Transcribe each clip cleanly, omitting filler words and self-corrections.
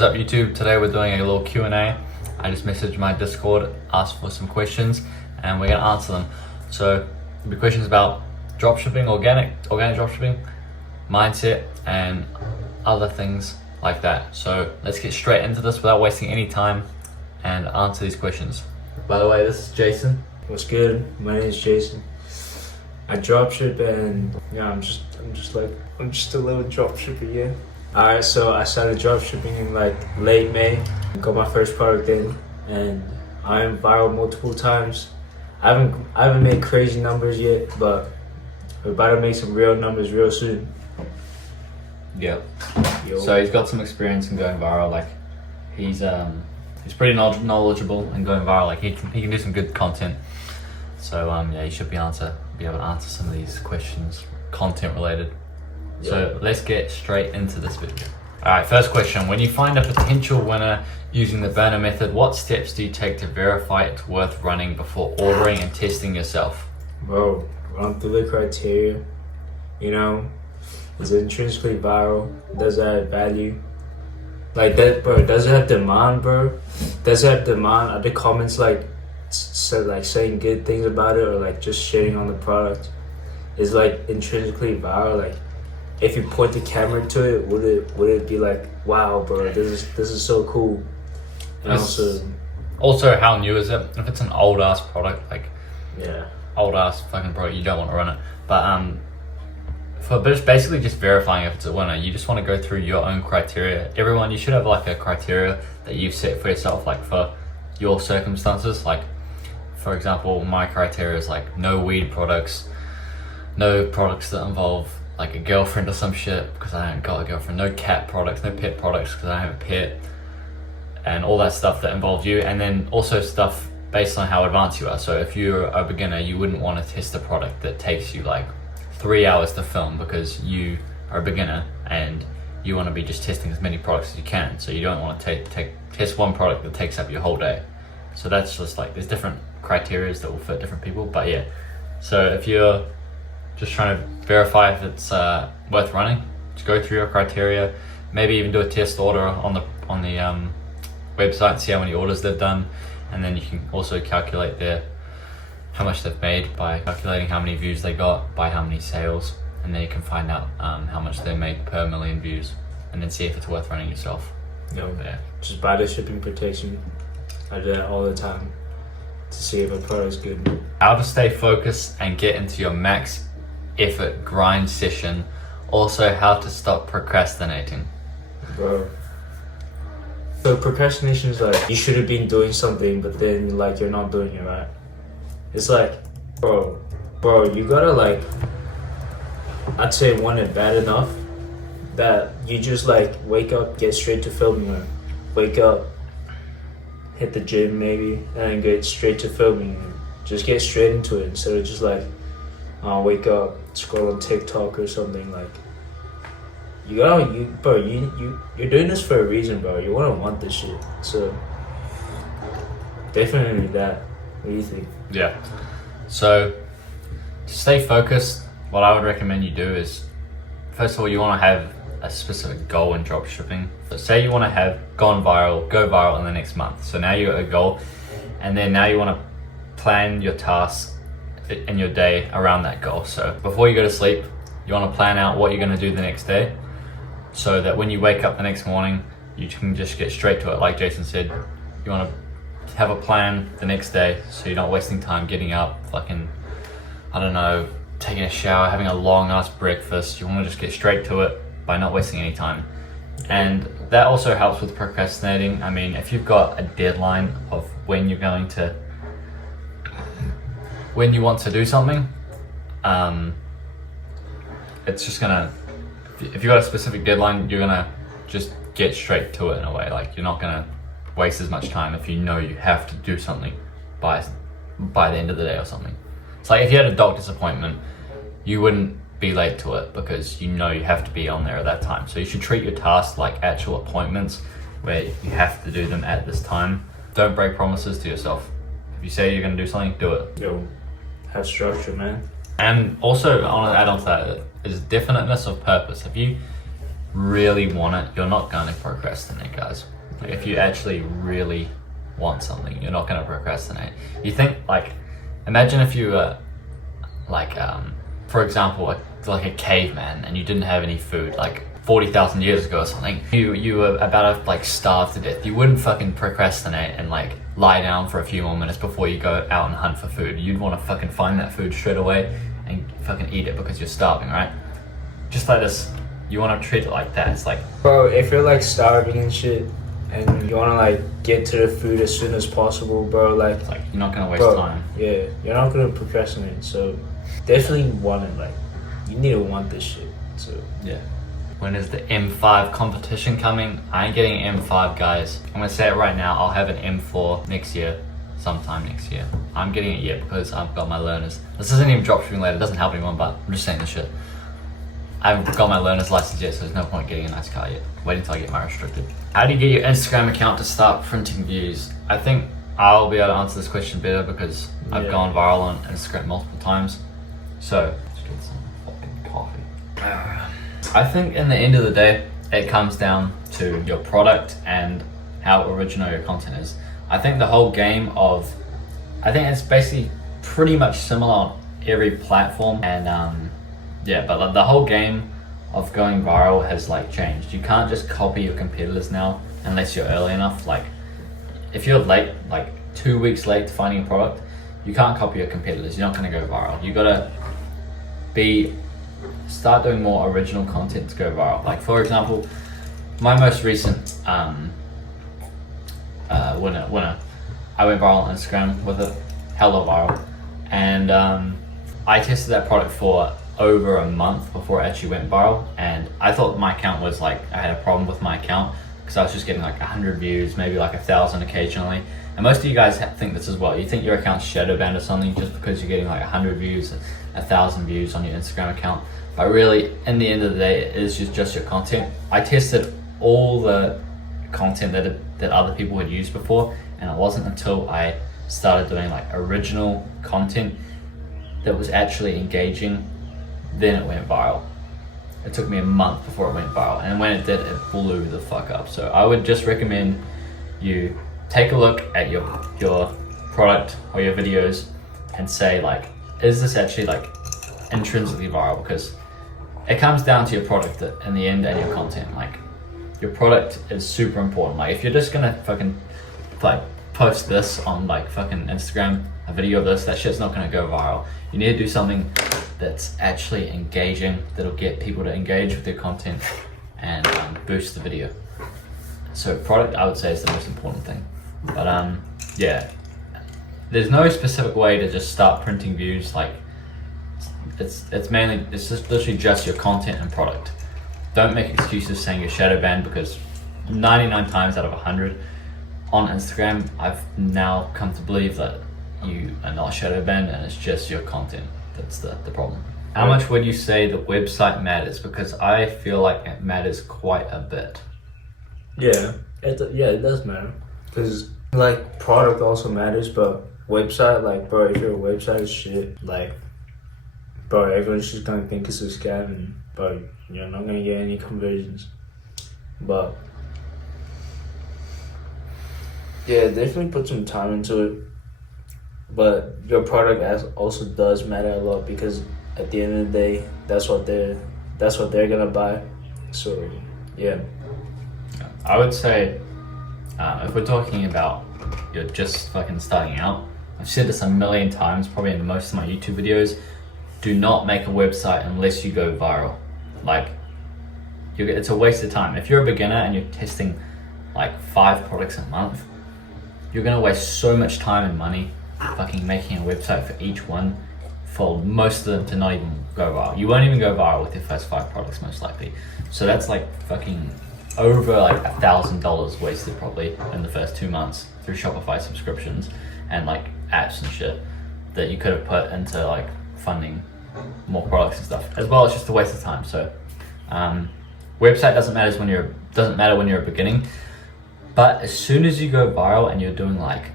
What's up YouTube? Today we're doing a little Q&A. I just messaged my Discord, asked for some questions, and we're gonna answer them. So there'll be questions about dropshipping, organic dropshipping, mindset, and other things like that. So let's get straight into this without wasting any time and answer these questions. By the way, this is Jason. What's good? My name is Jason. I dropship and I'm just a little dropshipper, yeah. Alright, so I started dropshipping in like late May. Got my first product in and I am viral multiple times. I haven't made crazy numbers yet, but we're about to make some real numbers real soon. Yeah. So he's got some experience in going viral. Like he's pretty knowledgeable in going viral. Like he can do some good content. So yeah, you should be able to answer some of these questions, content related. So let's get straight into this video. Alright, first question. When you find a potential winner using the burner method, what steps do you take to verify it's worth running before ordering and testing yourself? Bro, run through the criteria. You know, is it intrinsically viral? Does it have value? Like that, bro. Does it have demand, bro? Does it have demand? Are the comments saying good things about it, or like just sharing on the product? Is like intrinsically viral? Like if you point the camera to it, would it be like, wow, bro, this is so cool? And also how new is it? If it's an old ass product, like old ass fucking product, you don't want to run it. But for basically just verifying if it's a winner, you just want to go through your own criteria. You should have like a criteria that you've set for yourself, like for your circumstances. Like for example, my criteria is like no weed products, no products that involve like a girlfriend or some shit because I haven't got a girlfriend, no cat products, no pet products because I don't have a pet, and all that stuff that involves you. And then also stuff based on how advanced you are. So if you're a beginner, you wouldn't want to test a product that takes you like 3 hours to film because you are a beginner and you want to be just testing as many products as you can. So you don't want to test one product that takes up your whole day. So that's just like, there's different criteria that will fit different people. But yeah, so if you're just trying to verify if it's worth running, just go through your criteria, maybe even do a test order on the website, see how many orders they've done, and then you can also calculate how much they've made by calculating how many views they got by how many sales, and then you can find out how much they make per million views, and then see if it's worth running yourself. Yeah. Just buy the shipping protection. I do that all the time to see if a product's good. How to stay focused and get into your max effort grind session. Also, how to stop procrastinating. Bro, so procrastination is like you should have been doing something, but then like you're not doing it, right? It's like, bro, you gotta like, I'd say want it bad enough that you just like wake up, get straight to filming it. Wake up, hit the gym maybe, and then get straight to filming. Just get straight into it instead of just like wake up, scroll on TikTok or something. Like you're doing this for a reason, bro. You want this shit. So definitely that. What do you think? Yeah. So to stay focused, what I would recommend you do is, first of all, you want to have a specific goal in dropshipping. So say you want to have go viral in the next month. So now you got a goal, and then now you want to plan your tasks in your day around that goal. So before you go to sleep, you want to plan out what you're going to do the next day, so that when you wake up the next morning, you can just get straight to it. Like Jason said, you want to have a plan the next day, so you're not wasting time getting up, fucking, I don't know, taking a shower, having a long ass breakfast. You want to just get straight to it by not wasting any time. And that also helps with procrastinating. I mean, if you've got a deadline of when you want to do something, it's just gonna, if you've got a specific deadline, you're gonna just get straight to it in a way. Like you're not gonna waste as much time if you know you have to do something by the end of the day or something. It's like if you had a doctor's appointment, you wouldn't be late to it because you know you have to be on there at that time. So you should treat your tasks like actual appointments where you have to do them at this time. Don't break promises to yourself. If you say you're gonna do something, do it. Have structure, man. And also, I want to add on to that, is definiteness of purpose. If really want it, you're not going to procrastinate, guys. Like, if you actually really want something, you're not going to procrastinate. You think, like, imagine if you were like, for example, like a caveman and you didn't have any food, like 40,000 years ago or something. You were about to like starve to death. You wouldn't fucking procrastinate and like lie down for a few more minutes before you go out and hunt for food. You'd want to fucking find that food straight away and fucking eat it because you're starving, right? Just like this, you want to treat it like that. It's like, bro, if you're like starving and shit and you want to like get to the food as soon as possible, bro, like, it's like you're not gonna waste bro, time. Yeah, you're not gonna procrastinate. So definitely want it. Like, you need to want this shit. So yeah. When is the M5 competition coming? I ain't getting an M5, guys. I'm gonna say it right now, I'll have an M4 next year, sometime next year. I'm getting it yet because I've got my learners. This isn't even dropshipping related, it doesn't help anyone, but I'm just saying this shit. I haven't got my learner's license yet, so there's no point getting a nice car yet. Waiting until I get my restricted. How do you get your Instagram account to start printing views? I think I'll be able to answer this question better because I've gone viral on Instagram multiple times. So, let's get some fucking coffee. I think in the end of the day, it comes down to your product and how original your content is. I think the whole game of, I think it's basically pretty much similar on every platform, and but the whole game of going viral has like changed. You can't just copy your competitors now unless you're early enough. Like, if you're late, like 2 weeks late to finding a product, you can't copy your competitors. You're not gonna go viral. You gotta start doing more original content to go viral. Like, for example, my most recent winner, I went viral on Instagram with it, hella viral, and I tested that product for over a month before it actually went viral, and I thought my account was like, I had a problem with my account because I was just getting like 100 views, maybe like 1,000 occasionally. And most of you guys think this as well. You think your account's shadow banned or something just because you're getting like 100 views, 1,000 views on your Instagram account. But really, in the end of the day, it is just your content. I tested all the content that other people had used before, and it wasn't until I started doing like original content that was actually engaging, then it went viral. It took me a month before it went viral, and when it did, it blew the fuck up. So I would just recommend you take a look at your product or your videos and say, like, is this actually like intrinsically viral? Because it comes down to your product in the end and your content. Like, your product is super important. Like, if you're just gonna fucking like post this on like fucking Instagram, a video of this, that shit's not gonna go viral. You need to do something that's actually engaging, that'll get people to engage with your content and boost the video. So product, I would say, is the most important thing. But there's no specific way to just start printing views. Like, it's just literally just your content and product. Don't make excuses saying you're shadow banned, because 99 times out of 100 on Instagram, I've now come to believe that you are not shadow banned and it's just your content that's the problem. How much would you say the website matters? Because I feel like it matters quite a bit. Yeah, it does matter. Because like product also matters, but website, like, bro, if your website is shit, like, bro, everyone's just gonna think it's a scam, and bro, you're not gonna get any conversions. But yeah, definitely put some time into it. But your product also does matter a lot, because at the end of the day, that's what they're gonna buy. So yeah. I would say, if we're talking about you're just fucking starting out, I've said this a million times, probably in most of my YouTube videos, do not make a website unless you go viral. Like, it's a waste of time. If you're a beginner and you're testing like 5 products a month, you're gonna waste so much time and money fucking making a website for each one, for most of them to not even go viral. You won't even go viral with your first 5 products, most likely. So that's like fucking over like $1,000 wasted probably in the first 2 months through Shopify subscriptions and like apps and shit that you could have put into like funding more products and stuff, as well as just a waste of time. So website doesn't matter when you're beginning, but as soon as you go viral and you're doing like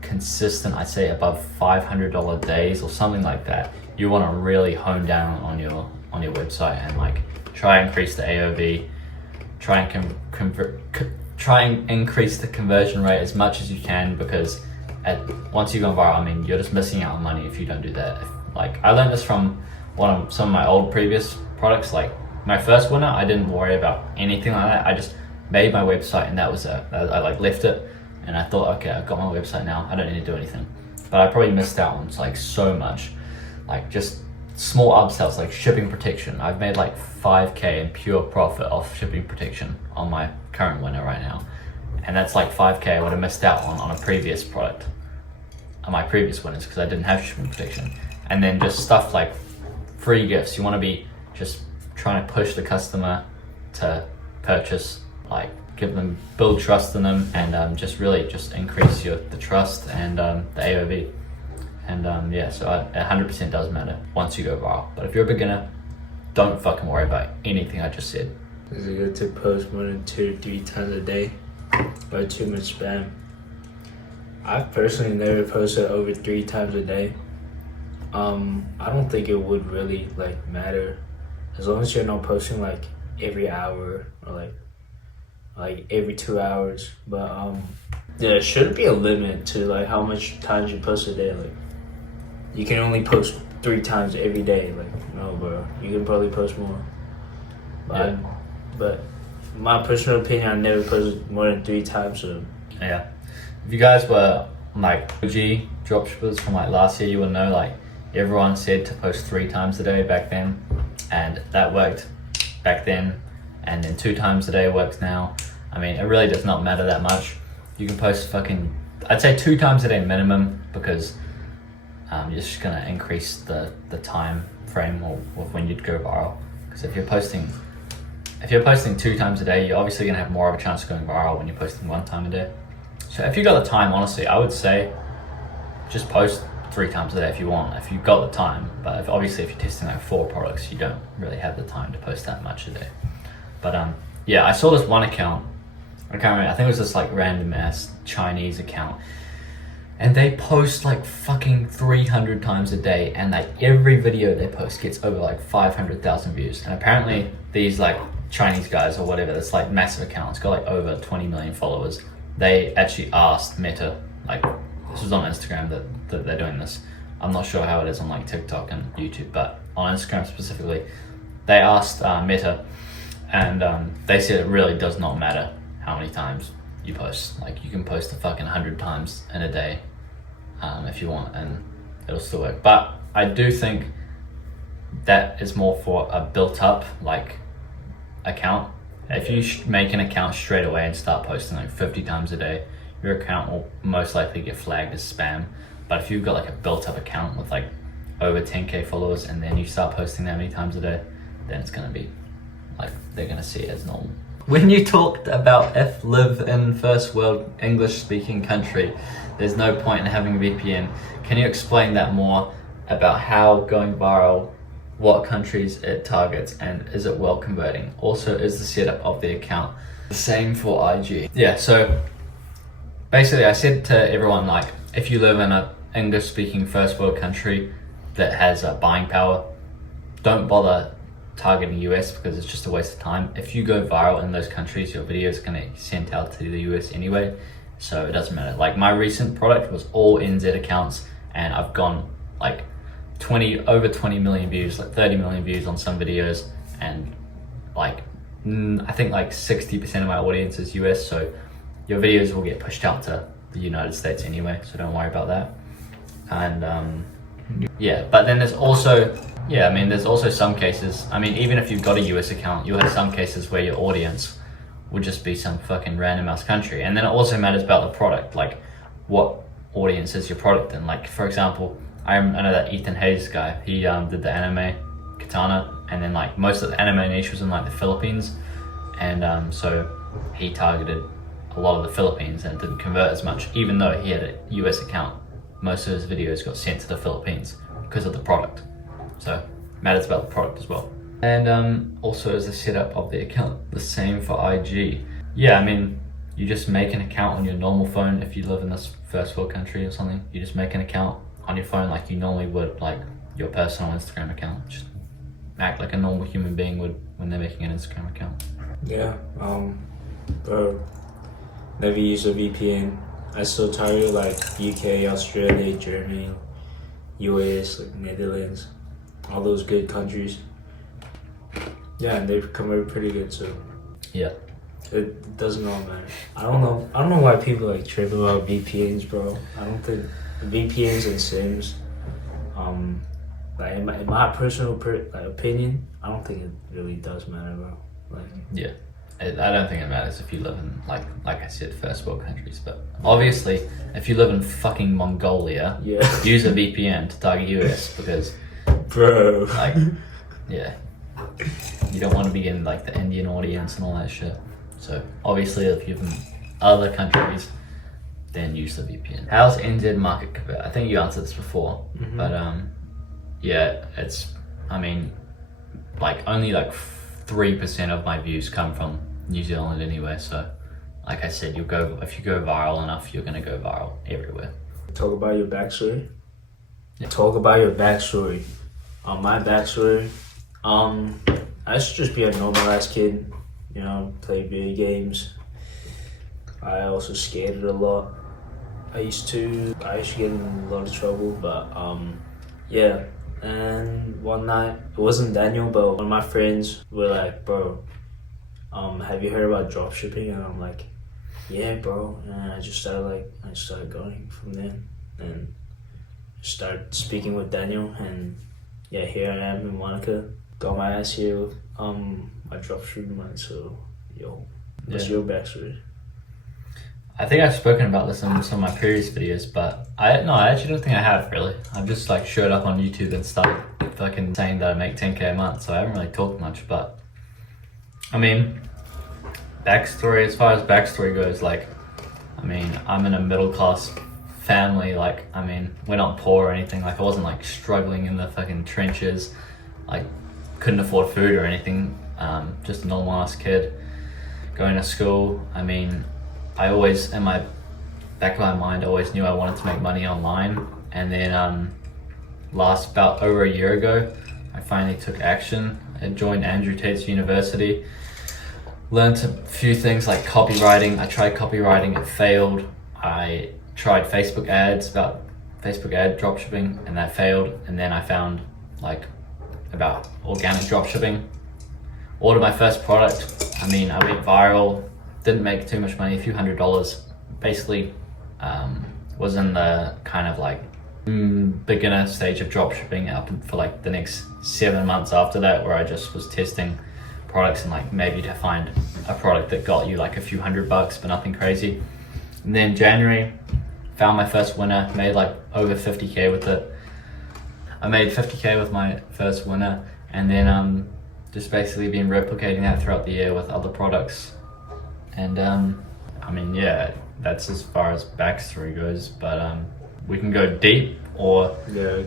consistent, I'd say above $500 days or something like that, you want to really hone down on your website and like try and increase the AOV try and try and increase the conversion rate as much as you can, because once you've gone viral, I mean, you're just missing out on money if you don't do that. Like, I learned this from some of my old previous products. Like my first winner, I didn't worry about anything like that. I just made my website and that was it. I like left it and I thought, okay, I've got my website now, I don't need to do anything. But I probably missed out on like so much, like just small upsells like shipping protection. I've made like 5K in pure profit off shipping protection on my current winner right now. And that's like 5K I would have missed out on a previous product, on my previous winners, because I didn't have shipping protection. And then just stuff like free gifts. You want to be just trying to push the customer to purchase, like build trust in them, and just really just increase the trust and the AOV. And yeah, so 100% does matter once you go viral. But if you're a beginner, don't fucking worry about anything I just said. Is it good to post more than 2 to 3 times a day? Or too much spam? I've personally never posted over 3 times a day. I don't think it would really like matter, as long as you're not posting like every hour or like every 2 hours. But yeah, there should be a limit to like how much times you post a day. Like, you can only post 3 times every day. Like, no, bro, you can probably post more. But my personal opinion, I never posted more than 3 times. So yeah, if you guys were like OG dropshippers from like last year, you would know like everyone said to post 3 times a day back then, and that worked back then, and then 2 times a day works now. I mean, it really does not matter that much. You can post I'd say 2 times a day minimum, because you're just gonna increase the time frame of when you'd go viral. Because if you're posting 2 times a day, you're obviously gonna have more of a chance of going viral when you're posting 1 time a day. So if you got the time, honestly, I would say just post 3 times a day if you want, if you've got the time. But obviously if you're testing like 4 products, you don't really have the time to post that much a day. But yeah, I saw this one account, I can't remember, I think it was this like random ass Chinese account, and they post like fucking 300 times a day, and like every video they post gets over like 500,000 views. And apparently these like Chinese guys or whatever, this like massive account, it's got like over 20 million followers. They actually asked Meta, like this was on Instagram that they're doing this. I'm not sure how it is on like TikTok and YouTube, but on Instagram specifically, they asked Meta, and they said it really does not matter how many times you post. Like, you can post a fucking 100 times in a day if you want, and it'll still work. But I do think that is more for a built up like account. If you make an account straight away and start posting like 50 times a day, your account will most likely get flagged as spam. But if you've got like a built up account with like over 10k followers, and then you start posting that many times a day, then it's gonna be like, they're gonna see it as normal. When you talked about if live in first world English speaking country, there's no point in having a VPN. Can you explain that more about how going viral, what countries it targets, and is it well converting? Also, is the setup of the account the same for IG? Yeah, so basically I said to everyone, like, if you live in a English speaking first world country that has buying power, don't bother targeting US, because it's just a waste of time. If you go viral in those countries, your video is gonna get sent out to the US anyway, so it doesn't matter. Like, my recent product was all NZ accounts, and I've gone like over 20 million views, like 30 million views on some videos, and like I think like 60% of my audience is US, so your videos will get pushed out to the United States anyway, so don't worry about that. And yeah, but then there's also, yeah, I mean, there's also some cases, I mean, even if you've got a US account, you'll have some cases where your audience would just be some fucking random ass country. And then it also matters about the product, like what audience is your product in. Like, for example, I know that Ethan Hayes guy, he did the anime Katana, and then like most of the anime niche was in like the Philippines, and so he targeted a lot of the Philippines, and it didn't convert as much, even though he had a US account. Most of his videos got sent to the Philippines because of the product. So it matters about the product as well. And also, is the setup of the account the same for IG? Yeah, I mean, you just make an account on your normal phone. If you live in this first world country or something, you just make an account on your phone like you normally would like your personal Instagram account. Just act like a normal human being would when they're making an Instagram account. Yeah. Bro, never use a VPN. I still target like UK, Australia, Germany, US, like Netherlands, all those good countries. Yeah, and they've come out pretty good too. Yeah. It doesn't all matter. I don't know why people like trip about VPNs, bro. I don't think VPNs and Sims. Like in my personal opinion, I don't think it really does matter, bro. Like Yeah. I don't think it matters if you live in, like I said, first world countries. But obviously, if you live in fucking Mongolia, yeah, use a VPN to target US because, bro. like, yeah, you don't want to be in like the Indian audience and all that shit. So obviously, if you're in other countries, then use the VPN. How's NZ market compare? I think you answered this before, but yeah, it's. I mean, like only like 3% of my views come from New Zealand anyway. So, like I said, if you go viral enough, you're gonna go viral everywhere. Talk about your backstory. Yeah. Talk about your backstory. My backstory. I used to just be a normal ass kid. You know, play video games. I also skated a lot. I used to get in a lot of trouble, but yeah. And one night, it wasn't Daniel, but one of my friends were like, "Bro, have you heard about dropshipping?" And I'm like, "Yeah, bro." And I started going from there, and started speaking with Daniel, and yeah, here I am in Monica. Got my ass here with my dropshipping money. So, yo, what's your backstory? I think I've spoken about this in some of my previous videos, but I actually don't think I have really. I've just like showed up on YouTube and started fucking saying that I make 10k a month, so I haven't really talked much. But I mean, backstory, as far as backstory goes, like, I mean, I'm in a middle class family. Like, I mean, we're not poor or anything. Like, I wasn't like struggling in the fucking trenches, like couldn't afford food or anything. Just a normal ass kid going to school. I mean, I always, in my back of my mind, always knew I wanted to make money online. And then about over a year ago, I finally took action. I joined Andrew Tate's university, learned a few things like copywriting. I tried copywriting, it failed. I tried Facebook ads, about Facebook ad dropshipping, and that failed. And then I found like about organic dropshipping. Ordered my first product. I mean, I went viral. Didn't make too much money, a few $100s. Basically, was in the kind of like beginner stage of dropshipping up for like the next 7 months after that, where I just was testing products and like maybe to find a product that got you like a few $100, but nothing crazy. And then January, found my first winner, made like over 50k with it. I made 50k with my first winner, and then just basically been replicating that throughout the year with other products. And I mean, yeah, that's as far as backstory goes, but we can go deep or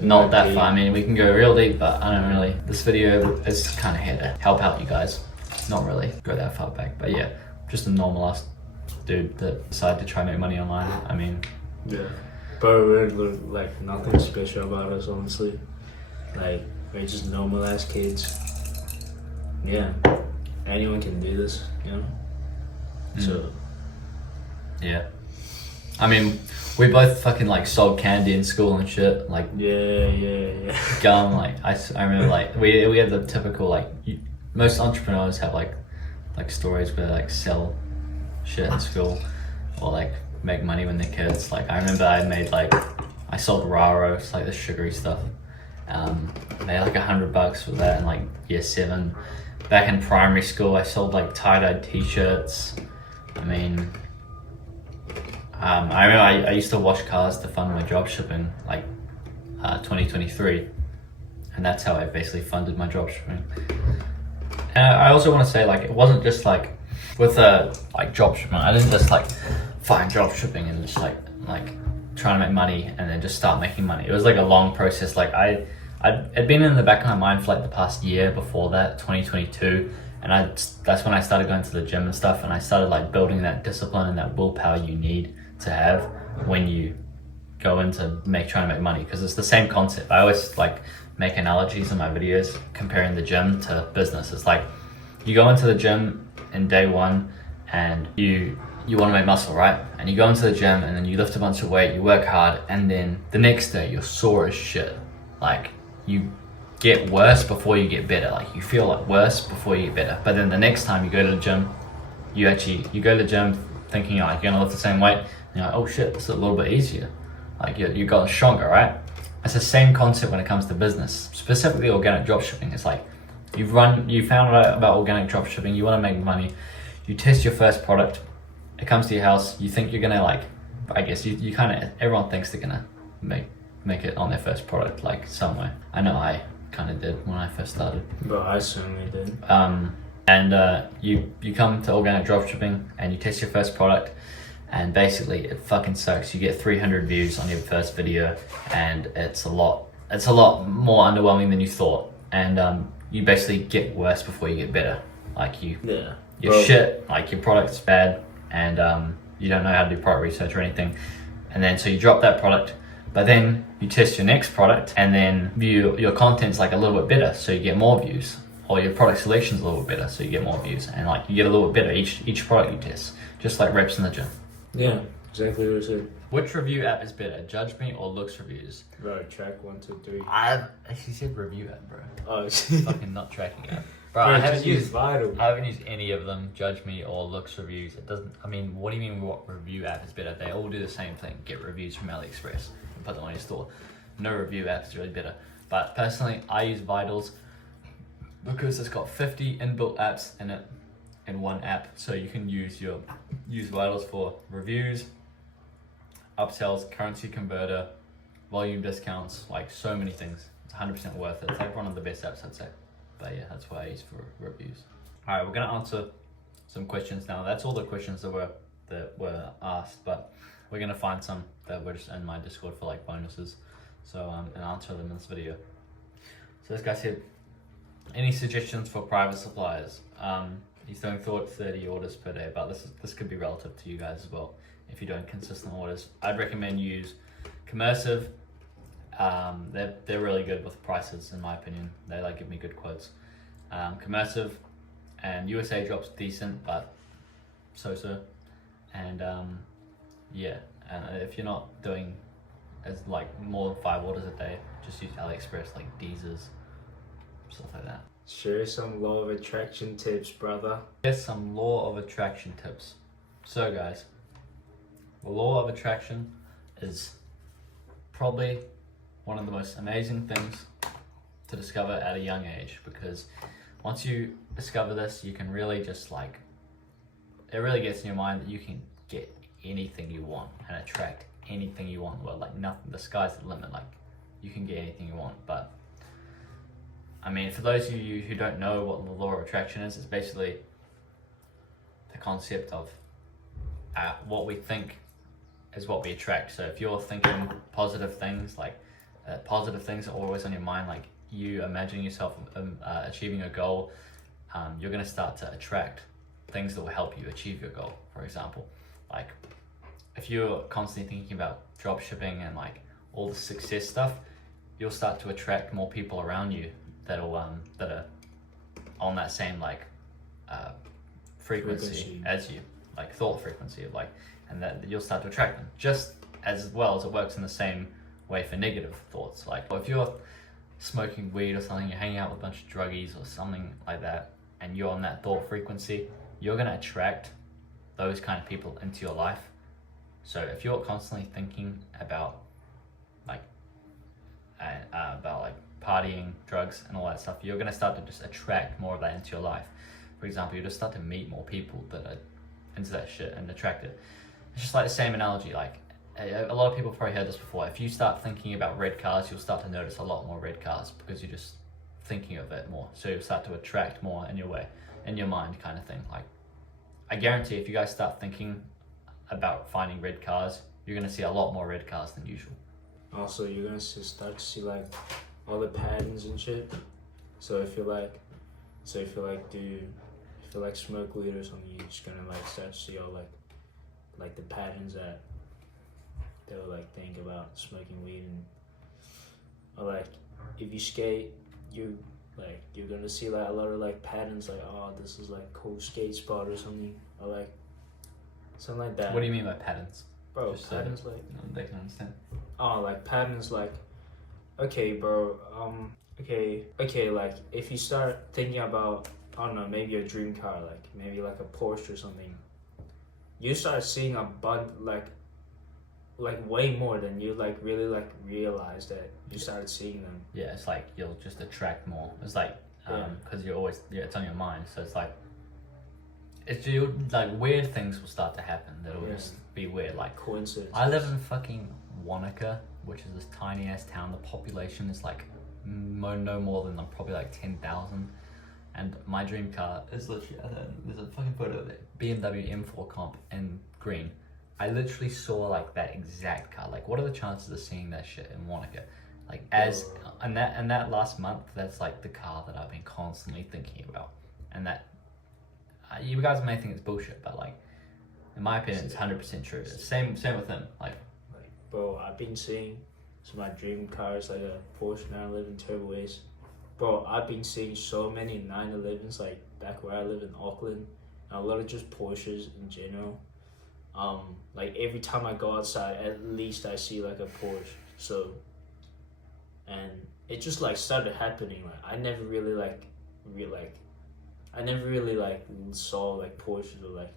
not that far. I mean, we can go real deep, but I don't really. This video is kind of here to help out you guys, not really go that far back. But yeah, just a normal ass dude that decided to try and make money online. I mean, yeah, but we're like nothing special about us, honestly. Like, we're just normal ass kids. Yeah, anyone can do this, you know. So yeah, I mean, we both fucking like sold candy in school and shit, like yeah gum. Like I remember like we had the typical like most entrepreneurs have like stories where they like sell shit in school or like make money when they're kids. Like I remember I sold Raros, like the sugary stuff. Made like $100 for that in like year 7. Back in primary school, I sold like tie-dyed t-shirts. I mean, I remember I used to wash cars to fund my dropshipping, like 2023, and that's how I basically funded my dropshipping. And I also want to say, like, it wasn't just like with like dropshipping. I didn't just like find dropshipping and just like trying to make money and then just start making money. It was like a long process. Like I'd been in the back of my mind for like the past year before that, 2022. And that's when I started going to the gym and stuff, and I started like building that discipline and that willpower you need to have when you go into trying to make money, because it's the same concept. I always like make analogies in my videos comparing the gym to business. It's like you go into the gym in day one and you want to make muscle, right? And you go into the gym and then you lift a bunch of weight, you work hard, and then the next day you're sore as shit. Like, you get worse before you get better. Like, you feel like worse before you get better. But then the next time you go to the gym, you go to the gym thinking like you're gonna lift the same weight, and you're like, oh shit, it's a little bit easier. Like, you got stronger, right? It's the same concept when it comes to business, specifically organic dropshipping. It's like, you found out about organic dropshipping, you want to make money, you test your first product, it comes to your house, you think you're gonna like, I guess you kind of, everyone thinks they're gonna make it on their first product, like somewhere. I know I kind of did when I first started. Bro, I certainly did. And you come to organic dropshipping and you test your first product, and basically it fucking sucks. You get 300 views on your first video, and it's a lot more underwhelming than you thought, and you basically get worse before you get better. Like, you're shit, like your product's bad, and you don't know how to do product research or anything, and then so you drop that product. But then you test your next product, and then your content's like a little bit better, so you get more views. Or your product selection's a little bit better, so you get more views. And like, you get a little bit better each product you test. Just like reps in the gym. Yeah, exactly what I said. Which review app is better, Judge Me or Looks Reviews? Bro, track 1, 2, 3. I actually said review app, bro. Oh, fucking not tracking app. Bro, I haven't used any of them, Judge Me or Looks Reviews. It doesn't, I mean, what do you mean what review app is better? They all do the same thing. Get reviews from AliExpress and put them on your store. No review app is really better. But personally, I use Vitals because it's got 50 inbuilt apps in it in one app. So you can use Vitals for reviews, upsells, currency converter, volume discounts, like so many things. It's 100% worth it. It's like one of the best apps, I'd say. But yeah, that's what I use for reviews. All right, we're gonna answer some questions now. That's all the questions that were asked, but we're gonna find some that were just in my Discord for like bonuses. So and answer them in this video. So this guy said, any suggestions for private suppliers? He's doing 30 orders per day, but this could be relative to you guys as well. If you're doing consistent orders, I'd recommend use Commercive. They're really good with prices, in my opinion. They like give me good quotes. Commercive and USA Drops decent, but so. And yeah, and if you're not doing as like more than 5 orders a day, just use AliExpress, like Deezers, stuff like that. Share some law of attraction tips, brother. Here's some law of attraction tips. So guys, the law of attraction is probably one of the most amazing things to discover at a young age, because once you discover this, you can really just like, it really gets in your mind that you can get anything you want and attract anything you want. Well, like nothing, the sky's the limit. Like, you can get anything you want. But I mean, for those of you who don't know what the law of attraction is, it's basically the concept of what we think is what we attract. So if you're thinking positive things, like positive things are always on your mind, like you imagining yourself achieving a goal, you're going to start to attract things that will help you achieve your goal. For example, like if you're constantly thinking about drop shipping and like all the success stuff, you'll start to attract more people around you that are on that same like frequency as you, like thought frequency of like, and that you'll start to attract them, just as well as it works in the same way for negative thoughts. Like if you're smoking weed or something, you're hanging out with a bunch of druggies or something like that, and you're on that thought frequency, you're going to attract those kind of people into your life. So if you're constantly thinking about like partying, drugs and all that stuff, you're going to start to just attract more of that into your life. For example, you just start to meet more people that are into that shit and attract it. It's just like the same analogy. Like a lot of people probably heard this before. If you start thinking about red cars, you'll start to notice a lot more red cars because you're just thinking of it more. So you'll start to attract more in your mind kind of thing. Like I guarantee if you guys start thinking about finding red cars, you're going to see a lot more red cars than usual. Also, you're going to start to see like all the patterns and shit. So if you like smoke weed or something, you're just gonna like start to see all like the patterns that they'll like think about smoking weed. And or like if you skate, you Like you're gonna see like a lot of like patterns, like oh this is like cool skate spot or something, or like something like that. What do you mean by patterns? Bro, Just patterns so like they can understand. oh like patterns like okay bro, okay like if you start thinking about I don't know, maybe a dream car, like maybe like a Porsche or something, you start seeing a bunch like way more than you like really like realize that you started seeing them. Yeah, it's like you'll just attract more. It's like because you're always it's on your mind, so it's like like weird things will start to happen that'll just be weird. Like coincidence. I live in fucking Wanaka, which is this tiny ass town. The population is like no more than probably like 10,000, and my dream car is literally there's a fucking photo of it, BMW M4 Comp in green. I literally saw like that exact car. Like, what are the chances of seeing that shit in Wanaka? Like, and that last month, that's like the car that I've been constantly thinking about, and that you guys may think it's bullshit, but like, in my opinion, it's 100% true. Same with him. Like, bro, I've been seeing so my dream car is like a Porsche 911 Turbo Ace. Bro, I've been seeing so many 911s like back where I live in Auckland, and a lot of just Porsches in general. Like every time I go outside, at least I see like a Porsche. So, and it just like started happening. Like I never really saw like Porsches or like,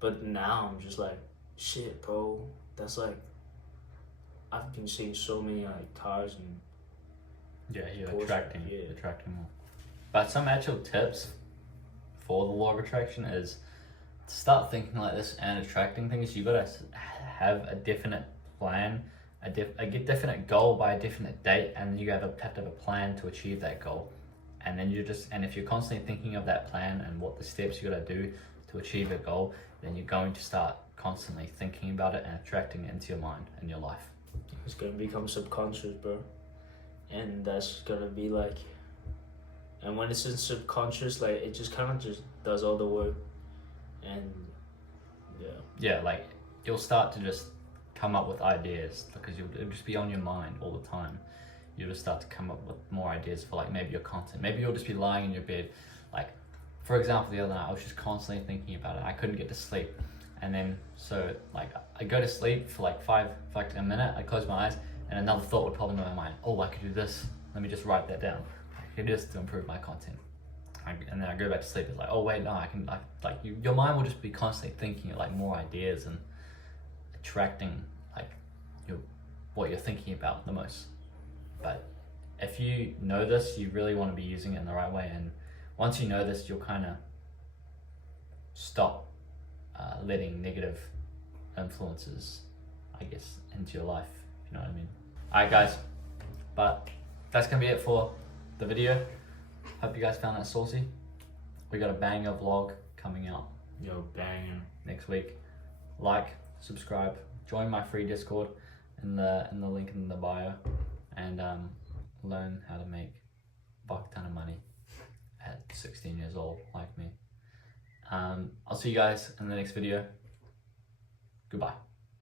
but now I'm just like, shit, bro. That's like, I've been seeing so many like cars and you're Porsche, attracting more. But some actual tips for the law of attraction is to start thinking like this and attracting things. You gotta have a definite plan, a definite goal by a definite date, and you have to have a plan to achieve that goal. And then and if you're constantly thinking of that plan and what the steps you gotta do to achieve a goal, then you're going to start constantly thinking about it and attracting it into your mind and your life. It's gonna become subconscious, bro, and that's gonna be like, and when it's in subconscious, like it just kind of just does all the work. And like you'll start to just come up with ideas because it'll just be on your mind all the time. You'll just start to come up with more ideas for like maybe your content. Maybe you'll just be lying in your bed, like for example the other night I was just constantly thinking about it. I couldn't get to sleep, and then so like I go to sleep for like a minute, I close my eyes and another thought would pop into my mind. Oh, I could do this, let me just write that down. I could do this to improve my content. And then I go back to sleep. It's like, oh wait, no, your mind will just be constantly thinking of like more ideas and attracting like what you're thinking about the most. But if you know this, you really want to be using it in the right way. And once you know this, you'll kind of stop letting negative influences, I guess, into your life. If you know what I mean. Alright, guys, but that's gonna be it for the video. Hope you guys found that saucy. We got a banger vlog coming out. Yo, banger. Next week. Like, subscribe, join my free Discord in the link in the bio, and learn how to make a buck ton of money at 16 years old like me. I'll see you guys in the next video. Goodbye.